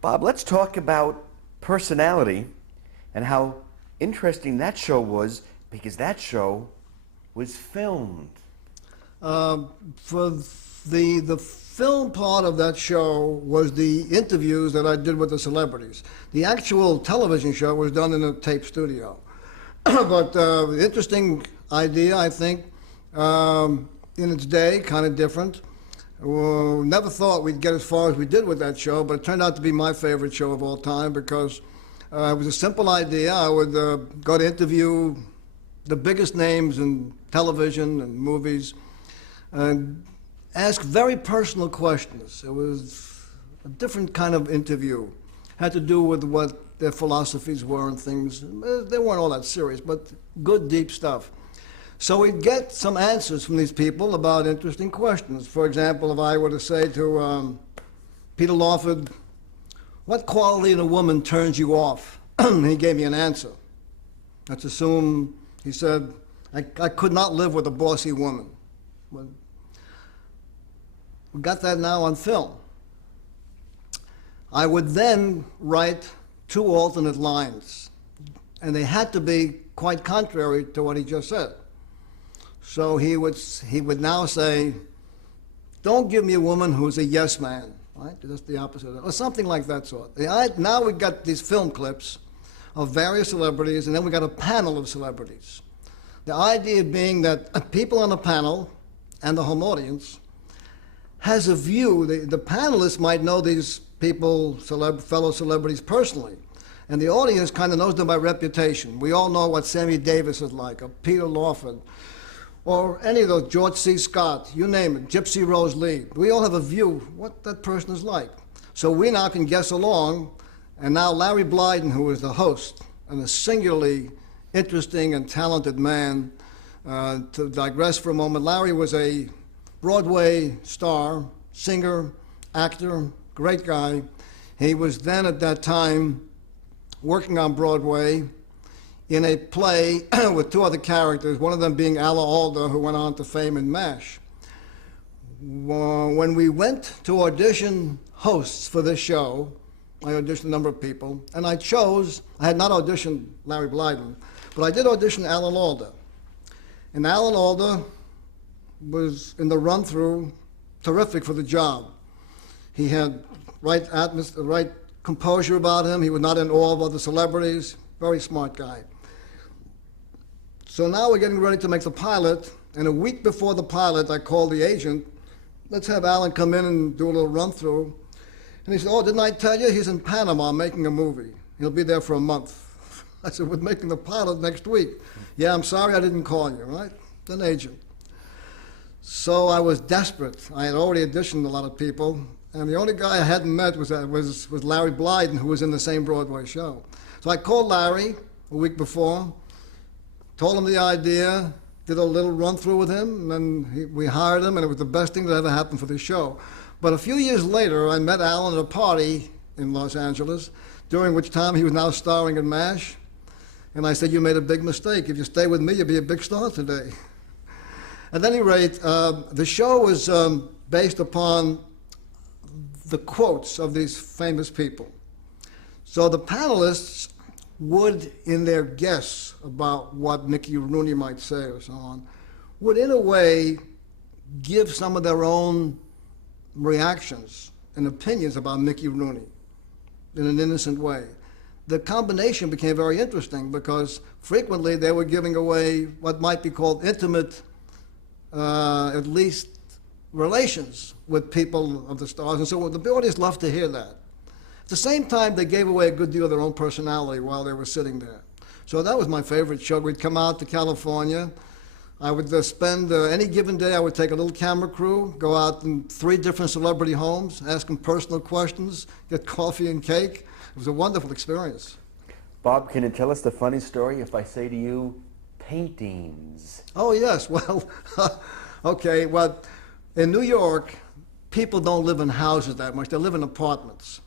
Bob, let's talk about personality and how interesting that show was because that show was filmed. For the film part of that show was the interviews that I did with the celebrities. The actual television show was done in a tape studio. But the interesting idea, I think, in its day, kind of different. Never thought we'd get as far as we did with that show, but it turned out to be my favorite show of all time because it was a simple idea. I would go to interview the biggest names in television and movies and ask very personal questions. It was a different kind of interview. Had to do with what their philosophies were and things. They weren't all that serious, but good, deep stuff. So we'd get some answers from these people about interesting questions. For example, if I were to say to Peter Lawford, what quality in a woman turns you off? He gave me an answer. Let's assume he said, I could not live with a bossy woman. Well, we got that now on film. I would then write two alternate lines, and they had to be quite contrary to what he just said. So he would now say, don't give me a woman who's a yes man, right? That's the opposite, or something like that sort. Now we've got these film clips of various celebrities, and then we got a panel of celebrities. The idea being that people on the panel and the home audience has a view. The panelists might know these people, fellow celebrities personally, and the audience kind of knows them by reputation. We all know what Sammy Davis is like, or Peter Lawford, or any of those, George C. Scott, you name it, Gypsy Rose Lee. We all have a view what that person is like. So we now can guess along, and now Larry Blyden, who is the host, and a singularly interesting and talented man, to digress for a moment, Larry was a Broadway star, singer, actor, great guy. He was then at that time working on Broadway in a play with two other characters, one of them being Alla Alda, who went on to fame in MASH. When we went to audition hosts for this show, I auditioned a number of people, and I had not auditioned Larry Blyden, but I did audition Alan Alda. And Alan Alda was in the run-through, terrific for the job. He had right composure about him. He was not in awe of other celebrities. Very smart guy. So now we're getting ready to make the pilot, and a week before the pilot, I called the agent. Let's have Alan come in and do a little run-through. And he said, oh, didn't I tell you? He's in Panama making a movie. He'll be there for a month. I said, we're making the pilot next week. Yeah, I'm sorry I didn't call you, right? An agent. So I was desperate. I had already auditioned a lot of people, and the only guy I hadn't met was Larry Blyden, who was in the same Broadway show. So I called Larry a week before, told him the idea, did a little run-through with him, and then we hired him, and it was the best thing that ever happened for the show. But a few years later, I met Alan at a party in Los Angeles, during which time he was now starring in MASH, and I said, you made a big mistake. If you stay with me, you'll be a big star today. At any rate, the show was based upon the quotes of these famous people. So the panelists would, in their guess about what Mickey Rooney might say or so on, would in a way give some of their own reactions and opinions about Mickey Rooney in an innocent way. The combination became very interesting because frequently they were giving away what might be called intimate, at least, relations with people of the stars, and so the audience loved to hear that. At the same time, they gave away a good deal of their own personality while they were sitting there. So that was my favorite show. We'd come out to California. I would spend any given day, I would take a little camera crew, go out in 3 different celebrity homes, ask them personal questions, get coffee and cake. It was a wonderful experience. Bob, can you tell us the funny story if I say to you, paintings? Oh, yes. Well, okay. Well, in New York, people don't live in houses that much. They live in apartments.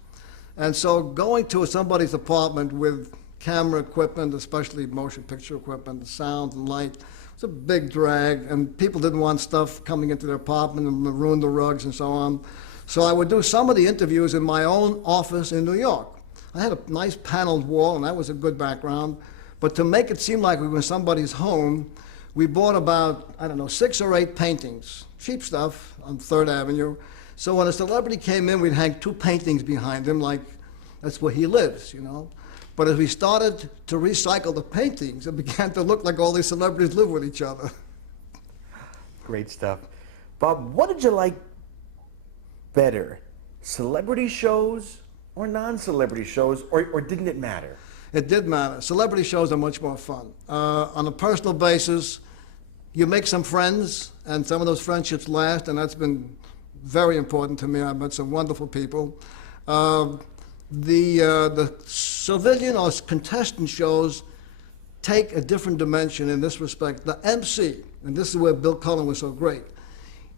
And so going to somebody's apartment with camera equipment, especially motion picture equipment, sound and light, it's a big drag, and people didn't want stuff coming into their apartment and ruin the rugs and so on. So I would do some of the interviews in my own office in New York. I had a nice paneled wall, and that was a good background. But to make it seem like we were in somebody's home, we bought about, I don't know, 6 or 8 paintings, cheap stuff on 3rd Avenue. So when a celebrity came in, we'd hang 2 paintings behind him, like that's where he lives, you know. But as we started to recycle the paintings, it began to look like all these celebrities live with each other. Great stuff. Bob, what did you like better, celebrity shows or non-celebrity shows, or didn't it matter? It did matter. Celebrity shows are much more fun. On a personal basis, you make some friends, and some of those friendships last, and that's been very important to me. I've met some wonderful people. The civilian or contestant shows take a different dimension in this respect. The MC, and this is where Bill Cullen was so great.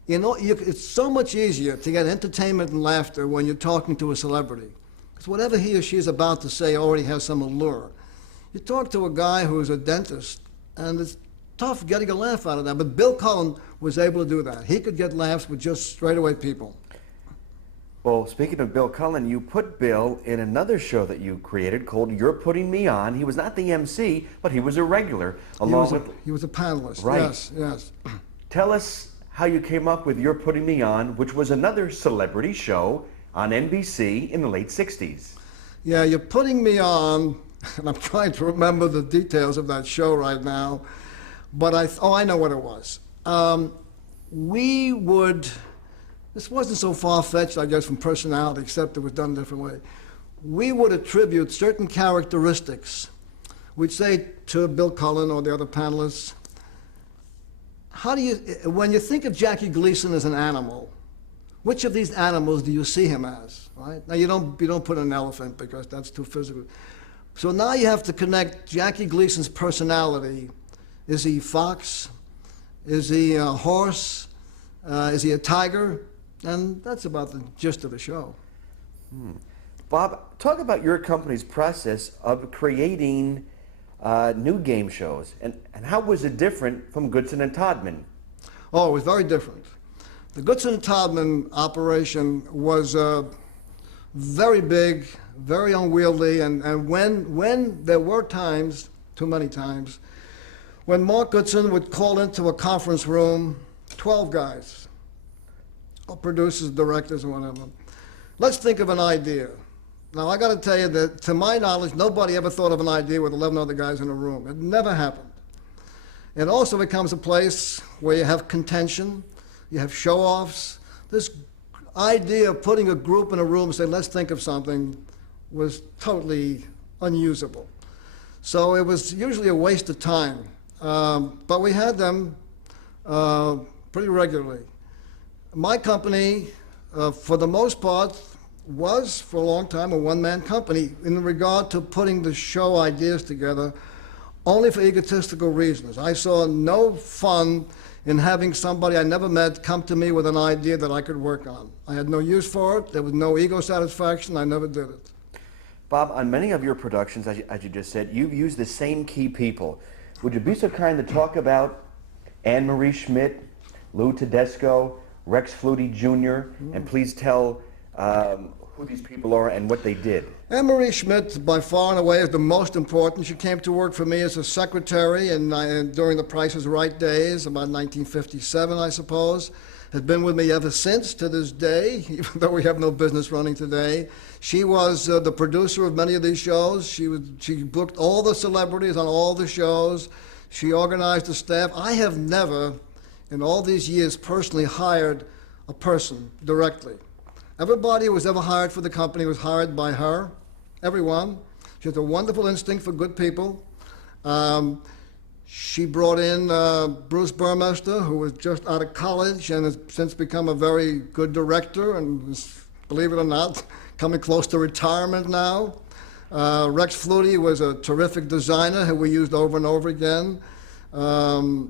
You know, it's so much easier to get entertainment and laughter when you're talking to a celebrity. Because whatever he or she is about to say already has some allure. You talk to a guy who's a dentist, and it's tough getting a laugh out of that. But Bill Cullen was able to do that. He could get laughs with just straightaway people. Well, speaking of Bill Cullen, you put Bill in another show that you created called You're Putting Me On. He was not the MC, but he was a regular. He was a panelist. Right. Yes, yes. Tell us how you came up with You're Putting Me On, which was another celebrity show on NBC in the late 60s. Yeah, You're Putting Me On, and I'm trying to remember the details of that show right now, but I know what it was. This wasn't so far-fetched, I guess, from personality, except it was done a different way. We would attribute certain characteristics. We'd say to Bill Cullen or the other panelists, when you think of Jackie Gleason as an animal, which of these animals do you see him as, right? Now, you don't put an elephant because that's too physical. So now you have to connect Jackie Gleason's personality. Is he fox? Is he a horse? Is he a tiger? And that's about the gist of the show. Bob, talk about your company's process of creating new game shows, and how was it different from Goodson and Todman? Oh, it was very different. The Goodson and Todman operation was very big, very unwieldy, and when there were times, too many times, when Mark Goodson would call into a conference room, 12 guys, or producers, directors, or whatever. Let's think of an idea. Now, I got to tell you that, to my knowledge, nobody ever thought of an idea with 11 other guys in a room. It never happened. It also becomes a place where you have contention, you have show-offs. This idea of putting a group in a room and saying, let's think of something, was totally unusable. So it was usually a waste of time. But we had them pretty regularly. My company, for the most part, was for a long time a one-man company in regard to putting the show ideas together only for egotistical reasons. I saw no fun in having somebody I never met come to me with an idea that I could work on. I had no use for it. There was no ego satisfaction. I never did it. Bob, on many of your productions, as you just said, you've used the same key people. Would you be so kind to talk about Anne Marie Schmidt, Lou Tedesco, Rex Flutie Jr., and please tell who these people are and what they did. Anne Marie Schmidt, by far and away, is the most important. She came to work for me as a secretary and during the Price is Right days, about 1957, I suppose. Has been with me ever since, to this day, even though we have no business running today. She was the producer of many of these shows. She booked all the celebrities on all the shows. She organized the staff. I have never, in all these years, personally hired a person directly. Everybody who was ever hired for the company was hired by her, everyone. She has a wonderful instinct for good people. She brought in Bruce Burmester, who was just out of college and has since become a very good director and is, believe it or not, coming close to retirement now. Rex Flutie was a terrific designer who we used over and over again. Lou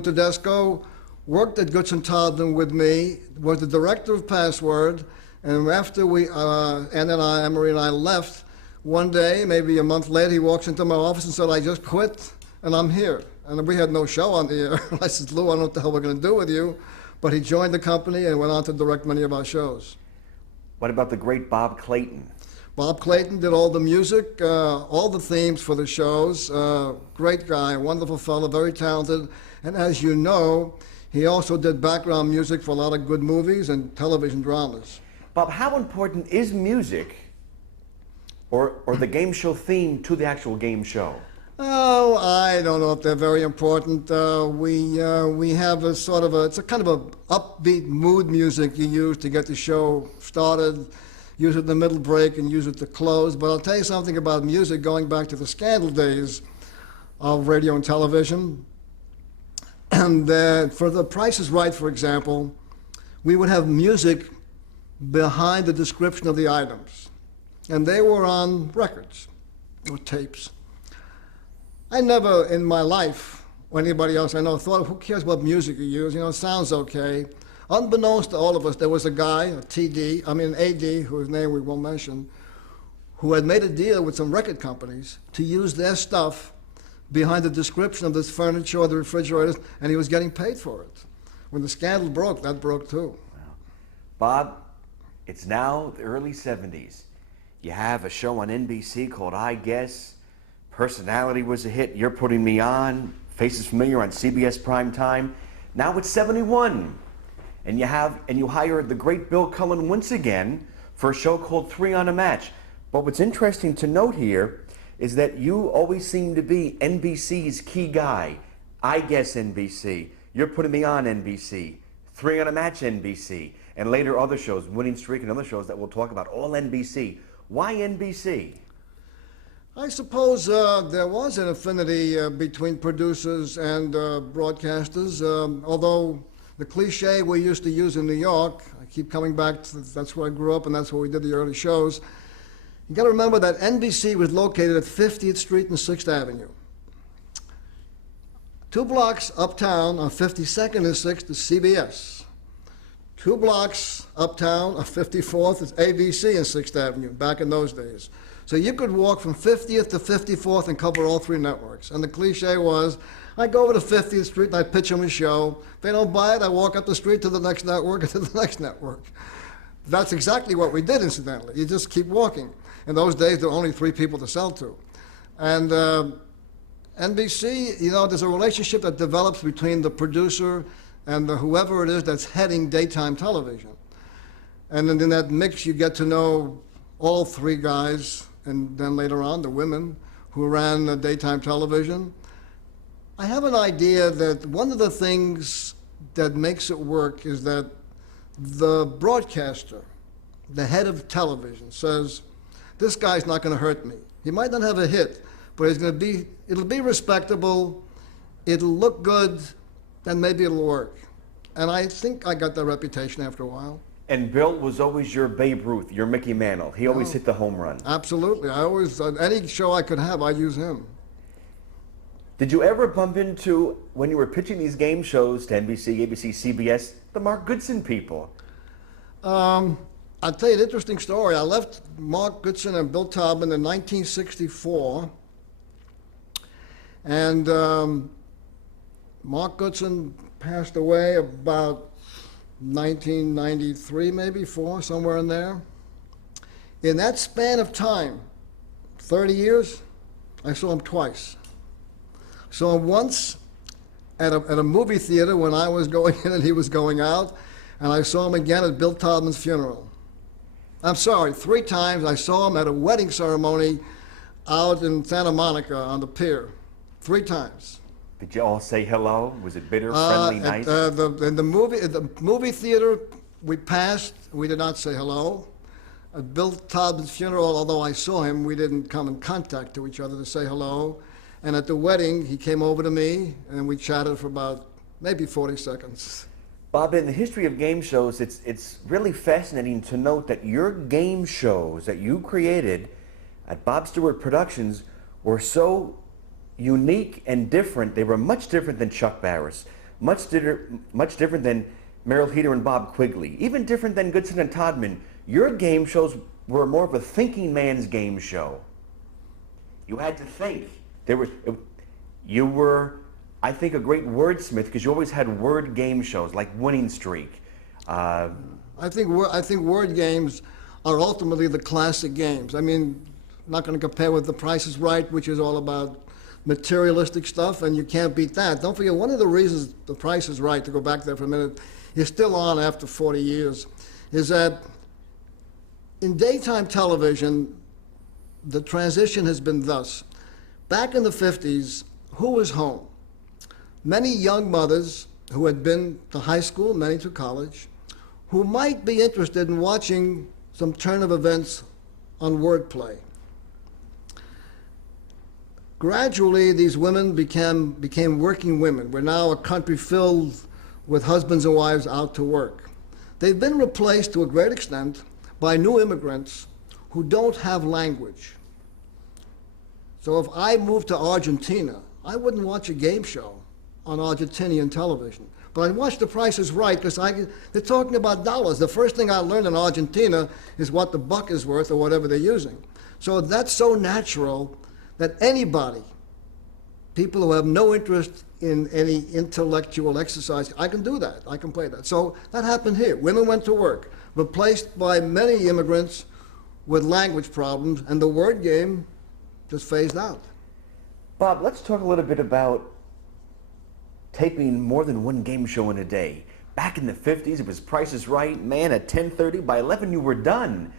Tedesco worked at Goodson Todman with me, was the director of Password, and after Anne Marie and I left, one day, maybe a month later, he walks into my office and said, I just quit, and I'm here. And we had no show on the air. I said, Lou, I don't know what the hell we're going to do with you, but he joined the company and went on to direct many of our shows. What about the great Bob Clayton? Bob Clayton did all the music, all the themes for the shows. Great guy, wonderful fellow, very talented. And as you know, he also did background music for a lot of good movies and television dramas. Bob, how important is music or the game show theme to the actual game show? Oh, I don't know if they're very important. We have a sort of it's a kind of a upbeat mood music you use to get the show started, use it in the middle break and use it to close. But I'll tell you something about music going back to the scandal days of radio and television. And for The Price is Right, for example, we would have music behind the description of the items. And they were on records or tapes. I never in my life, or anybody else I know, thought, who cares what music you use? You know, it sounds okay. Unbeknownst to all of us, there was a guy, an AD, whose name we won't mention, who had made a deal with some record companies to use their stuff behind the description of this furniture or the refrigerators, and he was getting paid for it. When the scandal broke, that broke too. Wow. Bob, it's now the early 70s. You have a show on NBC called I Guess. Personality was a hit. You're Putting Me On. Faces Familiar on CBS Primetime. Now it's 71. And you hired the great Bill Cullen once again for a show called 3 on a Match. But what's interesting to note here is that you always seem to be NBC's key guy. I Guess NBC. You're Putting Me On NBC. 3 on a Match NBC. And later other shows, Winning Streak and other shows that we'll talk about, all NBC. Why NBC? I suppose there was an affinity between producers and broadcasters, although the cliche we used to use in New York, I keep coming back to that's where I grew up and that's where we did the early shows. You got to remember that NBC was located at 50th Street and 6th Avenue. 2 blocks uptown on 52nd and 6th is CBS. 2 blocks uptown on 54th is ABC and 6th Avenue, back in those days. So you could walk from 50th to 54th and cover all 3 networks. And the cliche was, I go over to 50th Street and I pitch them a show. If they don't buy it, I walk up the street to the next network and to the next network. That's exactly what we did, incidentally. You just keep walking. In those days, there were only 3 people to sell to. And NBC, you know, there's a relationship that develops between the producer and whoever it is that's heading daytime television. And then in that mix, you get to know all 3 guys, and then later on, the women who ran daytime television. I have an idea that one of the things that makes it work is that the broadcaster, the head of television, says, this guy's not going to hurt me. He might not have a hit, but it'll be respectable, it'll look good, and maybe it'll work. And I think I got that reputation after a while. And Bill was always your Babe Ruth, your Mickey Mantle. He always hit the home run. Absolutely. I always, any show I could have, I'd use him. Did you ever bump into, when you were pitching these game shows to NBC, ABC, CBS, the Mark Goodson people? I'll tell you an interesting story. I left Mark Goodson and Bill Taubman in 1964. And Mark Goodson passed away about 1993, maybe 4, somewhere in there. In that span of time, 30 years, I saw him twice. Saw him once at a movie theater when I was going in and he was going out, and I saw him again at Bill Taubman's funeral. I'm sorry, 3 times. I saw him at a wedding ceremony out in Santa Monica on the pier. 3 times. Did you all say hello? Was it bitter, friendly, nice? In the movie theater, we passed. We did not say hello. At Bill Taubman's funeral, although I saw him, we didn't come in contact to each other to say hello. And at the wedding, he came over to me, and we chatted for about maybe 40 seconds. Bob, in the history of game shows, it's really fascinating to note that your game shows that you created at Bob Stewart Productions were so unique and different. They were much different than Chuck Barris, much different than Merrill Heater and Bob Quigley, even different than Goodson and Todman. Your game shows were more of a thinking man's game show. You had to think. I think, a great wordsmith because you always had word game shows like Winning Streak. I think word games are ultimately the classic games. I mean, I'm not going to compare with The Price is Right, which is all about materialistic stuff, and you can't beat that. Don't forget, one of the reasons The Price is Right, to go back there for a minute, is still on after 40 years, is that in daytime television, the transition has been thus. Back in the 50s, who was home? Many young mothers who had been to high school, many to college, who might be interested in watching some turn of events on wordplay. Gradually, these women became working women. We're now a country filled with husbands and wives out to work. They've been replaced to a great extent by new immigrants who don't have language. So if I moved to Argentina, I wouldn't watch a game show on Argentinian television. But I'd watch The Price is Right because they're talking about dollars. The first thing I learned in Argentina is what the buck is worth or whatever they're using. So that's so natural that anybody, people who have no interest in any intellectual exercise, I can do that. I can play that. So that happened here. Women went to work, replaced by many immigrants with language problems, and the word game just phased out. Bob, let's talk a little bit about taping more than one game show in a day. Back in the 50s, it was Price is Right, man, at 10:30. By 11, you were done.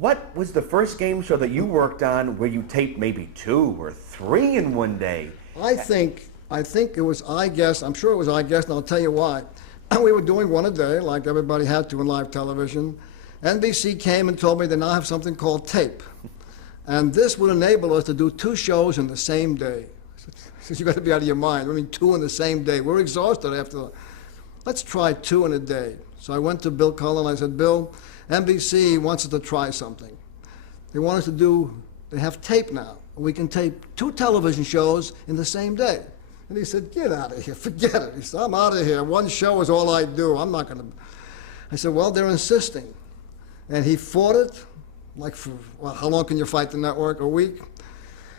What was the first game show that you worked on where you taped maybe 2 or 3 in one day? I think it was I Guess. I'm sure it was I Guess, and I'll tell you why. We were doing one a day, like everybody had to in live television. NBC came and told me they now have something called tape. And this would enable us to do 2 shows in the same day. You got to be out of your mind. I mean, 2 in the same day. We're exhausted after. Let's try 2 in a day. So I went to Bill Cullen. I said, Bill, NBC wants us to try something. They want us to do. They have tape now. We can tape 2 television shows in the same day. And he said, get out of here. Forget it. He said, I'm out of here. 1 show is all I do. I'm not going to. I said, well, they're insisting. And he fought it. Like, for, well, how long can you fight the network? A week?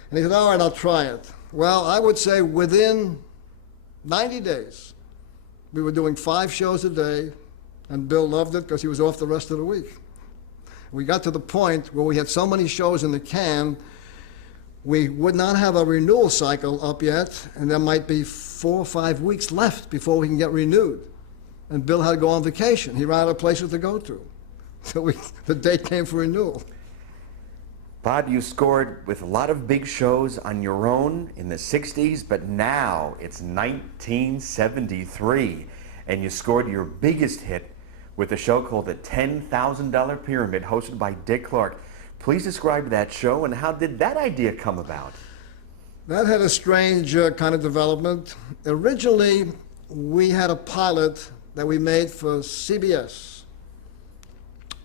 And he said, all right, I'll try it. Well, I would say within 90 days, we were doing 5 shows a day, and Bill loved it because he was off the rest of the week. We got to the point where we had so many shows in the can, we would not have a renewal cycle up yet, and there might be 4 or 5 weeks left before we can get renewed. And Bill had to go on vacation. He ran out of places to go to. So the date came for renewal. Bob, you scored with a lot of big shows on your own in the 60s, but now it's 1973, and you scored your biggest hit with a show called The $10,000 Pyramid, hosted by Dick Clark. Please describe that show, and how did that idea come about? That had a strange kind of development. Originally, we had a pilot that we made for CBS,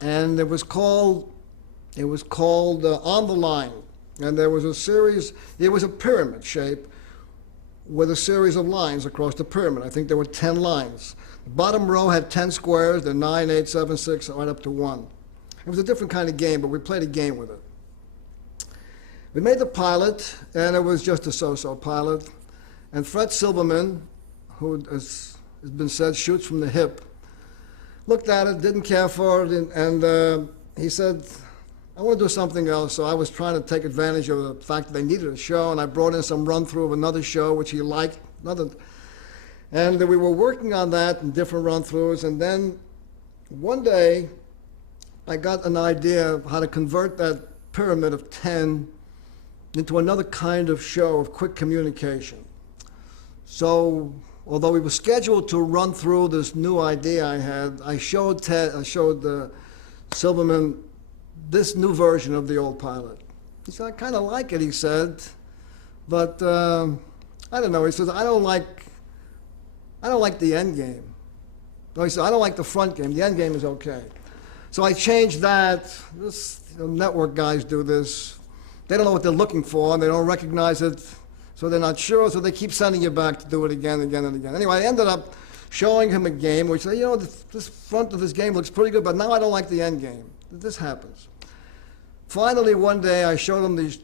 and it was called On the Line. And there was a series, it was a pyramid shape with a series of lines across the pyramid. I think there were 10 lines. The bottom row had 10 squares, the 9, 8, 7, 6, right up to 1. It was a different kind of game, but we played a game with it. We made the pilot, and it was just a so-so pilot. And Fred Silverman, who, as has been said, shoots from the hip, looked at it, didn't care for it, and he said, I want to do something else. So I was trying to take advantage of the fact that they needed a show, and I brought in some run-through of another show, which he liked. And we were working on that in different run-throughs, and then one day I got an idea of how to convert that pyramid of 10 into another kind of show of quick communication. So although we were scheduled to run through this new idea I had, I showed Silverman this new version of the old pilot. He said, I kind of like it, he said, but I don't know. He says, I don't like the end game. No, he said, I don't like the front game. The end game is okay. So I changed that. Network guys do this. They don't know what they're looking for, and they don't recognize it, so they're not sure, so they keep sending you back to do it again and again and again. Anyway, I ended up showing him a game where he said, you know, this front of this game looks pretty good, but now I don't like the end game. This happens. Finally, one day, I showed him these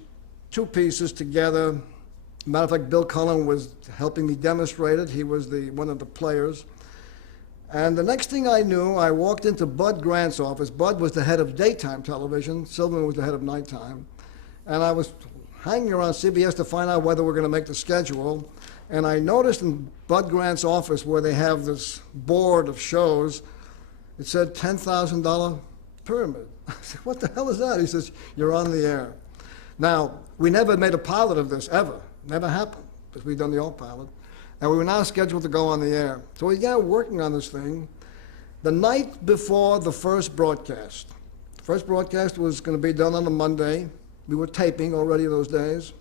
2 pieces together. Matter of fact, Bill Cullen was helping me demonstrate it. He was one of the players. And the next thing I knew, I walked into Bud Grant's office. Bud was the head of daytime television. Silverman was the head of nighttime. And I was hanging around CBS to find out whether we're going to make the schedule. And I noticed in Bud Grant's office where they have this board of shows, it said $10,000 pyramid. I said, what the hell is that? He says, you're on the air. Now, we never made a pilot of this, ever. Never happened, because we'd done the old pilot. And we were now scheduled to go on the air. So we got working on this thing. The night before the first broadcast, the first broadcast was going to be done on a Monday. We were taping already those days.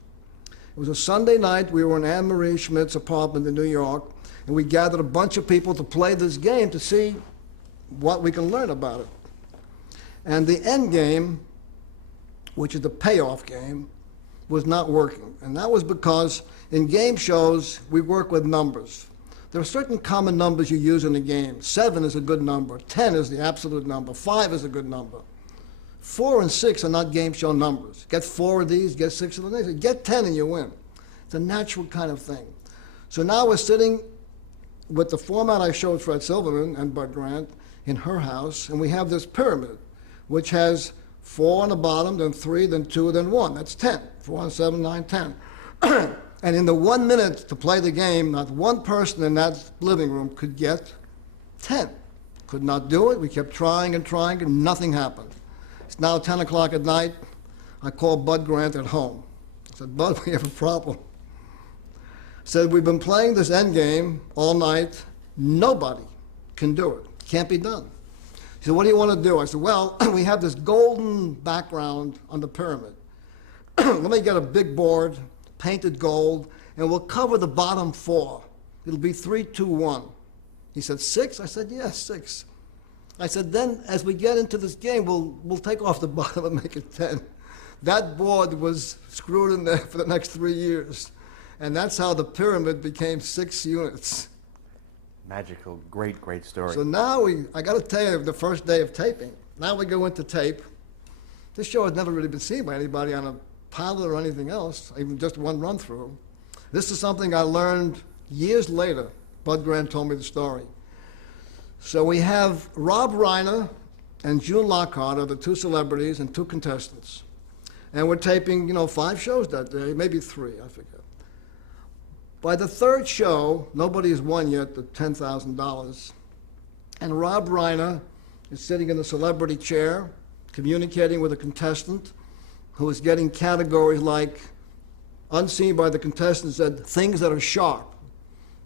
It was a Sunday night. We were in Anne Marie Schmidt's apartment in New York, and we gathered a bunch of people to play this game to see what we can learn about it. And the end game, which is the payoff game, was not working. And that was because in game shows, we work with numbers. There are certain common numbers you use in a game. 7 is a good number. 10 is the absolute number. 5 is a good number. 4 and 6 are not game show numbers. Get 4 of these, get 6 of these. Get 10 and you win. It's a natural kind of thing. So now we're sitting with the format I showed Fred Silverman and Bud Grant in her house, and we have this pyramid, which has 4 on the bottom, then 3, then 2, then 1. That's 10. 4, 7, 9, 10. And in the 1 minute to play the game, not one person in that living room could get 10. Could not do it. We kept trying, and nothing happened. It's now 10 o'clock at night. I called Bud Grant at home. I said, Bud, we have a problem. I said, we've been playing this end game all night. Nobody can do it. Can't be done. He said, what do you want to do? I said, well, we have this golden background on the pyramid. Let me get a big board, painted gold, and we'll cover the bottom 4. It'll be 3, 2, 1. He said, 6? I said, yes, 6. I said, then as we get into this game, we'll take off the bottom and make it 10. That board was screwed in there for the next 3 years. And that's how the pyramid became 6 units. Magical, great, great story. So now I got to tell you, the first day of taping, now we go into tape. This show has never really been seen by anybody on a pilot or anything else, even just one run through. This is something I learned years later. Bud Grant told me the story. So we have Rob Reiner and June Lockhart are the 2 celebrities and 2 contestants. And we're taping, 5 shows that day, maybe 3, I forget. By the 3rd show, nobody has won yet the $10,000. And Rob Reiner is sitting in the celebrity chair, communicating with a contestant who is getting categories like, unseen by the contestants, that things that are sharp.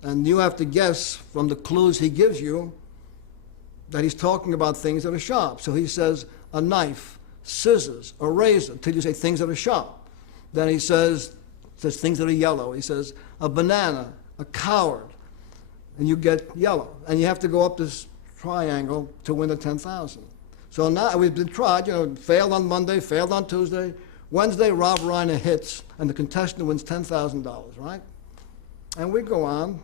And you have to guess from the clues he gives you that he's talking about things that are sharp. So he says a knife, scissors, a razor, until you say things that are sharp. Then he says things that are yellow. He says a banana, a coward, and you get yellow. And you have to go up this triangle to win the 10,000. So now we've been tried, failed on Monday, failed on Tuesday. Wednesday, Rob Reiner hits, and the contestant wins $10,000, right? And we go on,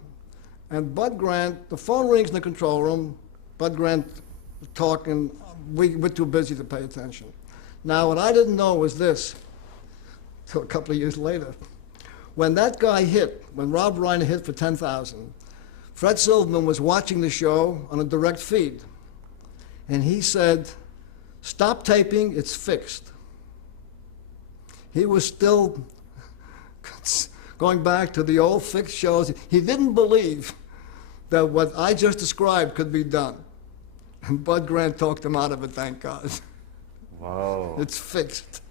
and Bud Grant, the phone rings in the control room, Bud Grant talking, we're too busy to pay attention. Now, what I didn't know was this, till a couple of years later. When that guy hit, when Rob Reiner hit for 10,000, Fred Silverman was watching the show on a direct feed. And he said, stop taping, it's fixed. He was still going back to the old fixed shows. He didn't believe that what I just described could be done. And Bud Grant talked him out of it, thank God. Whoa. It's fixed.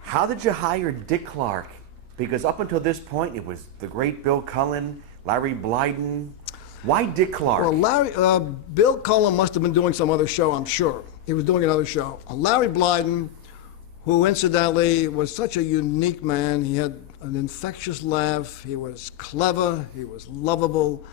How did you hire Dick Clark? Because up until this point, it was the great Bill Cullen, Larry Blyden. Why Dick Clark? Well, Bill Cullen must have been doing some other show, I'm sure. He was doing another show. Larry Blyden, who incidentally was such a unique man, he had an infectious laugh, he was clever, he was lovable,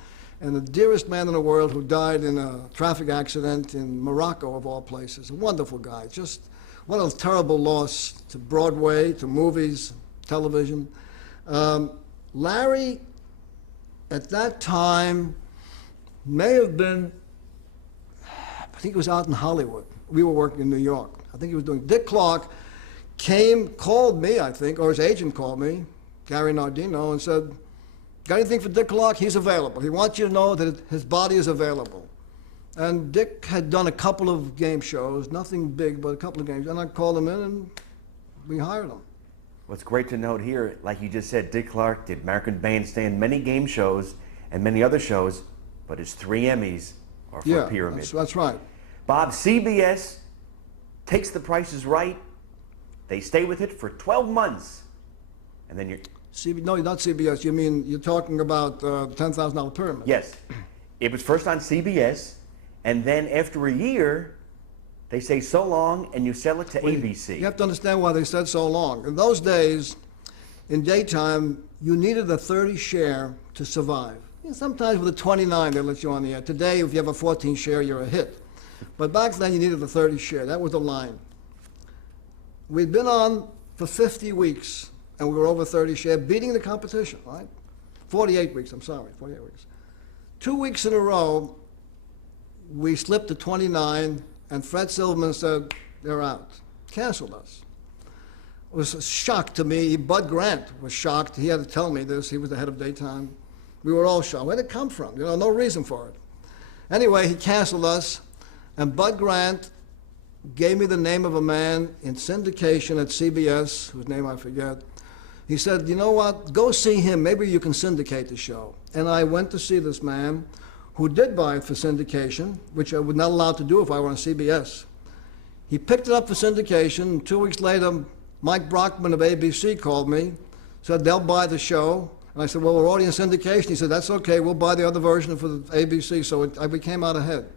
and the dearest man in the world who died in a traffic accident in Morocco, of all places. A wonderful guy. Just what a terrible loss to Broadway, to movies, television. Larry, at that time, may have been, I think he was out in Hollywood. We were working in New York. I think he was doing, Dick Clark called me, I think, or his agent called me, Gary Nardino, and said, got anything for Dick Clark? He's available. He wants you to know that his body is available. And Dick had done a couple of game shows, nothing big, but a couple of games. And I called him in, and we hired him. What's great to note here, like you just said, Dick Clark did American Bandstand, many game shows, and many other shows, but his 3 Emmys are for Pyramid. That's right. Bob, CBS takes The Price is Right. They stay with it for 12 months. And then you're... No, not CBS. You mean, you're talking about $10,000 Pyramid? Yes. It was first on CBS, and then after a year, they say so long, and you sell it to ABC. You have to understand why they said so long. In those days, in daytime, you needed a 30 share to survive. Sometimes with a 29, they let you on the air. Today, if you have a 14 share, you're a hit. But back then, you needed a 30 share. That was the line. We'd been on for 50 weeks, and we were over 30 share, beating the competition, right? 48 weeks, I'm sorry, 48 weeks. 2 weeks in a row, we slipped to 29, and Fred Silverman said, they're out. Canceled us. It was a shock to me. Bud Grant was shocked. He had to tell me this. He was the head of daytime. We were all shocked. Where did it come from? You know, no reason for it. Anyway, he canceled us, and Bud Grant gave me the name of a man in syndication at CBS, whose name I forget. He said, you know what, go see him. Maybe you can syndicate the show. And I went to see this man who did buy it for syndication, which I was not allowed to do if I were on CBS. He picked it up for syndication, and 2 weeks later, Mike Brockman of ABC called me, said they'll buy the show. And I said, well, we're already in syndication. He said, that's okay, we'll buy the other version for the ABC. So we came out ahead.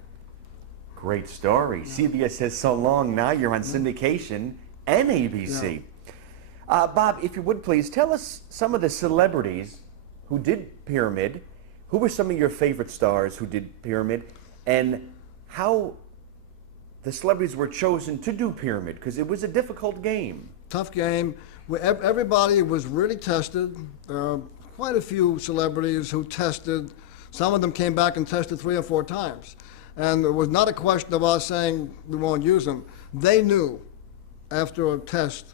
Great story. CBS says so long, now you're on syndication and ABC. Yeah. Bob, if you would please, tell us some of the celebrities who did Pyramid. Who were some of your favorite stars who did Pyramid? And how the celebrities were chosen to do Pyramid, because it was a difficult game. Tough game. Everybody was really tested. Quite a few celebrities who tested. Some of them came back and tested 3 or 4 times. And it was not a question of us saying we won't use them. They knew after a test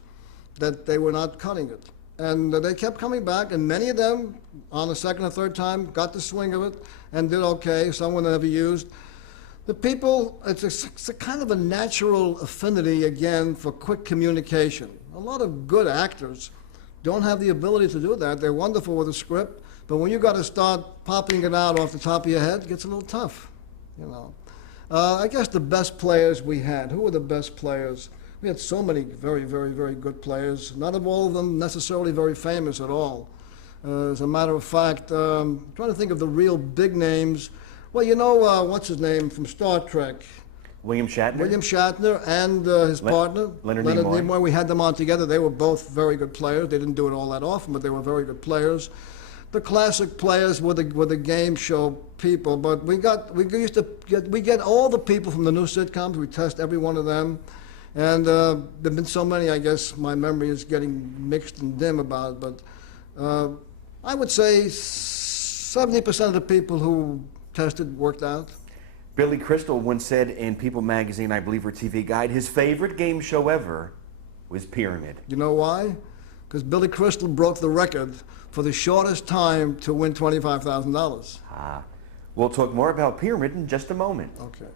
that they were not cutting it. And they kept coming back, and many of them, on the 2nd or 3rd time, got the swing of it and did okay. Some were never used. The people, it's a kind of a natural affinity, again, for quick communication. A lot of good actors don't have the ability to do that. They're wonderful with a script, but when you got to start popping it out off the top of your head, it gets a little tough, you know. I guess the best players we had, who were the best players? We had so many very, very, very good players. Not all of them necessarily very famous at all. As a matter of fact, I'm trying to think of the real big names. Well, you know, what's his name from Star Trek? William Shatner? William Shatner and his partner, Leonard Nimoy. We had them on together. They were both very good players. They didn't do it all that often, but they were very good players. The classic players were the game show people, but we get all the people from the new sitcoms. We test every one of them. And there've been so many, I guess my memory is getting mixed and dim about it, but I would say 70% of the people who tested worked out. Billy Crystal once said in People magazine, I believe, or TV Guide, his favorite game show ever was Pyramid. You know why? Because Billy Crystal broke the record for the shortest time to win $25,000. We'll talk more about Pyramid in just a moment. Okay.